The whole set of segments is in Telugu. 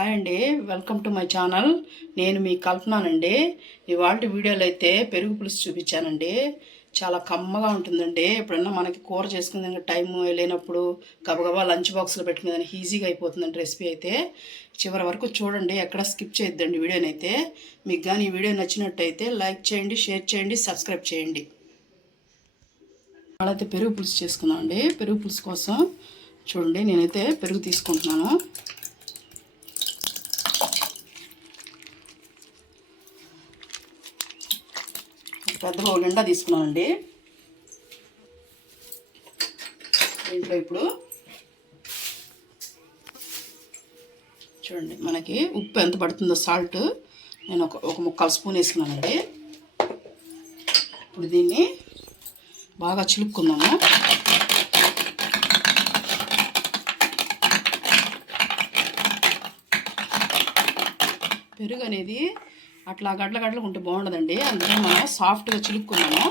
హాయ్ అండి, వెల్కమ్ టు మై ఛానల్. నేను మీ కల్పనానండి. ఇవాళ వీడియోలో అయితే పెరుగు పులుసు చూపించానండి. చాలా కమ్మగా ఉంటుందండి. ఎప్పుడన్నా మనకి కూర చేసుకునే టైం లేనప్పుడు గబగబా లంచ్ బాక్స్లో పెట్టుకునేదాన్ని ఈజీగా అయిపోతుందండి రెసిపీ అయితే. చివరి వరకు చూడండి, ఎక్కడ స్కిప్ చేయొద్దండి వీడియోని అయితే. మీకు కానీ ఈ వీడియో నచ్చినట్టయితే లైక్ చేయండి, షేర్ చేయండి, సబ్స్క్రైబ్ చేయండి. వాళ్ళైతే పెరుగు పులుసు చేసుకున్నాం అండి. పెరుగు పులుసు కోసం చూడండి, నేనైతే పెరుగు తీసుకుంటున్నాను. పెద్ద బౌల్ నిండా తీసుకున్నానండి. దీంట్లో ఇప్పుడు చూడండి, మనకి ఉప్పు ఎంత పడుతుందో సాల్ట్ నేను ఒక ముక్కాలు స్పూన్ వేసుకున్నానండి. ఇప్పుడు దీన్ని బాగా చిలుక్కుందాము. పెరుగు అనేది అట్లా గడ్డలు ఉంటే బాగుండదండి, అందుకని మనం సాఫ్ట్గా చిలుక్కున్నాము.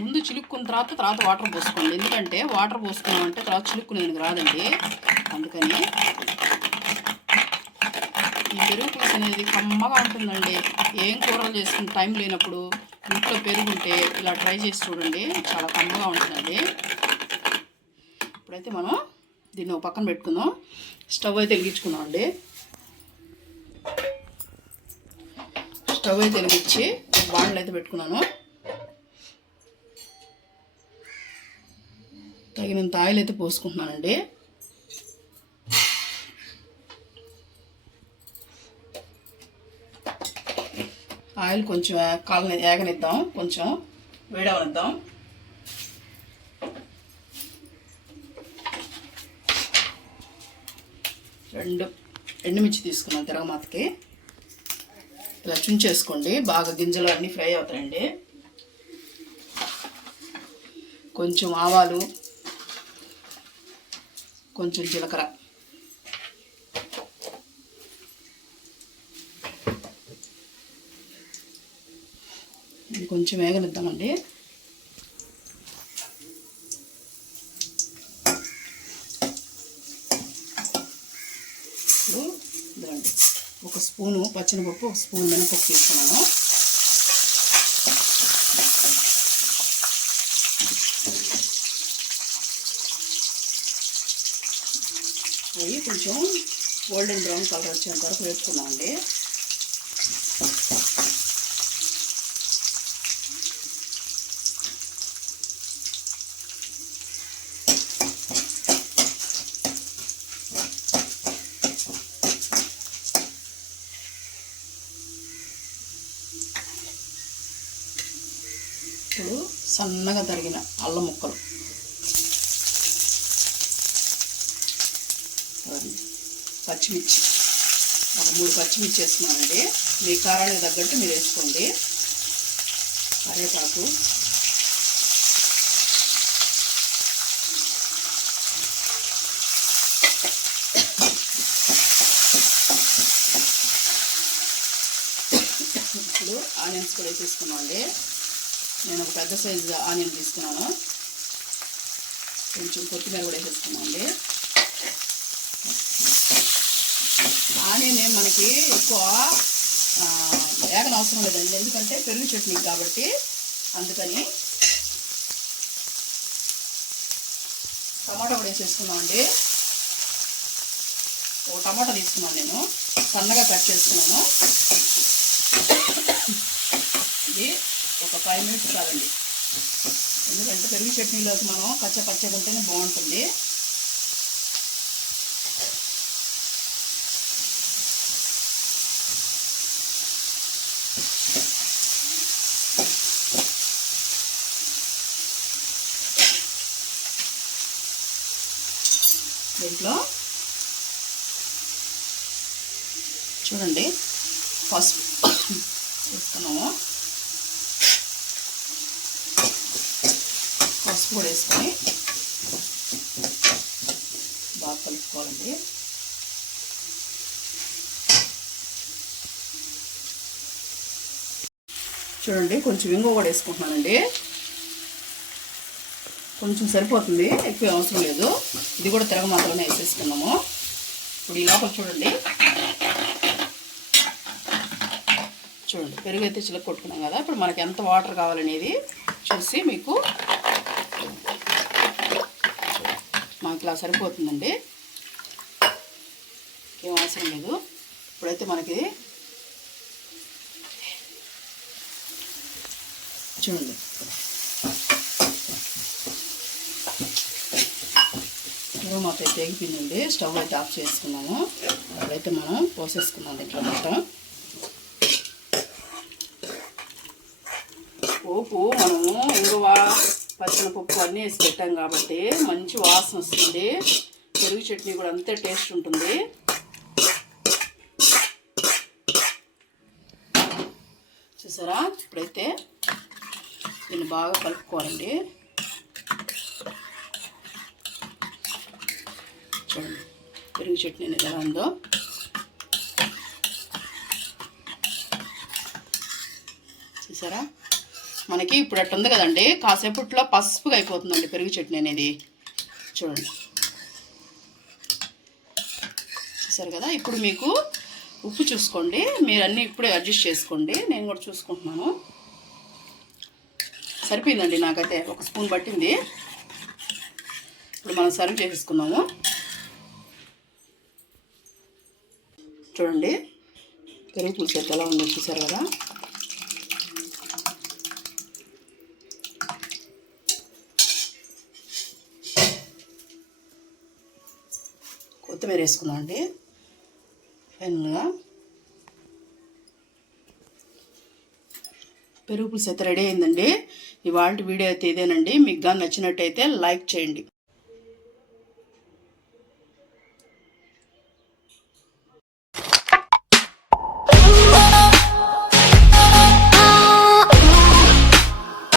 ముందు చిలుక్కున్న తర్వాత వాటర్ పోసుకోండి, ఎందుకంటే వాటర్ పోసుకున్నామంటే తర్వాత చిలుక్కునేది రాదండి. అందుకని ఈ పెరుగు పులుసు అనేది కమ్మగా ఉంటుందండి. ఏం కూరలు చేసుకుని టైం లేనప్పుడు ఇంట్లో పెరుగు ఉంటే ఇలా ట్రై చేసి చూడండి, చాలా కమ్మగా ఉంటుందండి. ఇప్పుడైతే మనం దీన్ని ఒక పక్కన పెట్టుకుందాం. స్టవ్ అయితే వెలిగించుకుందాం అండి. స్టవ్ అయితే వెలిగించి బాండ్లు అయితే పెట్టుకున్నాను. తగినంత ఆయిల్ అయితే పోసుకుంటున్నానండి. ఆయిల్ కొంచెం ఏగనిద్దాం, కొంచెం వేడవనిద్దాం. రెండు ఎండుమిర్చి తీసుకున్నాను తిరగమాతకి. ఇలా చుంచేసుకోండి, బాగా గింజలు అన్నీ ఫ్రై అవుతాయండి. కొంచెం ఆవాలు, కొంచెం జీలకర్ర, ఇది కొంచెం వేగనిద్దామండి. ఇదండి, ఒక స్పూను పచ్చనిపప్పు, ఒక స్పూన్ మినపప్పు తీసుకున్నాను. అవి కొంచెం గోల్డెన్ బ్రౌన్ కలర్ వచ్చేంత వరకు వేసుకున్నామండి. ఇప్పుడు సన్నగా తరిగిన అల్లం ముక్కలు, పచ్చిమిర్చి, ఒక 3 పచ్చిమిర్చి వేసుకున్నానండి. మీ కారానికి తగ్గట్టు మీరు వేసుకోండి. కరివేపాకు, ఇప్పుడు ఆనియన్స్ కూడా వేసేసుకున్నామండి. నేను ఒక పెద్ద సైజు ఆనియన్ తీసుకున్నాను. కొంచెం కొత్తిమీర కూడా వేసేసుకున్నామండి. ఆనియన్ మనకి ఎక్కువ వేగన అవసరం లేదండి, ఎందుకంటే పెరుగు చట్నీ కాబట్టి. అందుకని టమాటా కూడా వేసేసుకున్నామండి. ఒక టమాటా తీసుకున్నాను, నేను సన్నగా కట్ చేసుకున్నాను. ఇది ఒక 5 మినిట్స్ చాలండి, ఎందుకంటే పెరుగు చట్నీలోకి మనం పచ్చగా ఉంటేనే బాగుంటుంది. దీంట్లో చూడండి, పసుపు వేసుకున్నాము. పసుపు కూడా వేసుకొని బాగా కలుపుకోవాలండి. చూడండి, కొంచెం ఇంగువ కూడా వేసుకుంటున్నానండి. కొంచెం సరిపోతుంది, ఎక్కువ అవసరం లేదు. ఇది కూడా తిరగమాతలోనే వేసేసుకున్నాము. ఇప్పుడు ఈ లోపల చూడండి పెరుగు అయితే చిలక కొట్టుకున్నాం కదా. ఇప్పుడు మనకి ఎంత వాటర్ కావాలనేది చూసి మీకు మాకు ఇలా సరిపోతుందండి, ఏం అవసరం లేదు. ఇప్పుడైతే మనకి చూడండి మాకు అయితే తెగిపోయిందండి. స్టవ్ అయితే ఆఫ్ చేసుకున్నాము. అప్పుడైతే మనం పోసేసుకున్నాం ఇట్లా మొత్తం. పోపు మనము ఇంగువ పచ్చనపప్పు అన్నీ వేసి పెట్టాం కాబట్టి మంచి వాసన వస్తుంది. పెరుగు చట్నీ కూడా అంతే టేస్ట్ ఉంటుంది. చూసారా, ఇప్పుడైతే దీన్ని బాగా కలుపుకోవాలండి. చూడండి పెరుగు చట్నీ ఎలా ఉందో. చూసారా, మనకి ఇప్పుడు అట్లా ఉంది కదండి, కాసేపట్లో పసుపుగా అయిపోతుందండి పెరుగు చట్నీ అనేది. చూడండి, చూసారు కదా. ఇప్పుడు మీకు ఉప్పు చూసుకోండి, మీరు అన్నీ ఇప్పుడే అడ్జస్ట్ చేసుకోండి. నేను కూడా చూసుకుంటున్నాను. సరిపోయిందండి నాకైతే, 1 స్పూన్ పట్టింది. ఇప్పుడు మనం సర్వ్ చేసుకుందాము. చూడండి పెరుగు పులుసు అయితే ఎలా ఉందో చూసారు కదా. కొత్తిమీర వేసుకుందాం అండి ఫైనల్గా. పెరుగు పులుసు అయితే రెడీ అయిందండి. ఇవాళ వీడియో అయితే ఇదేనండి. మీకు కానీ నచ్చినట్టయితే లైక్ చేయండి.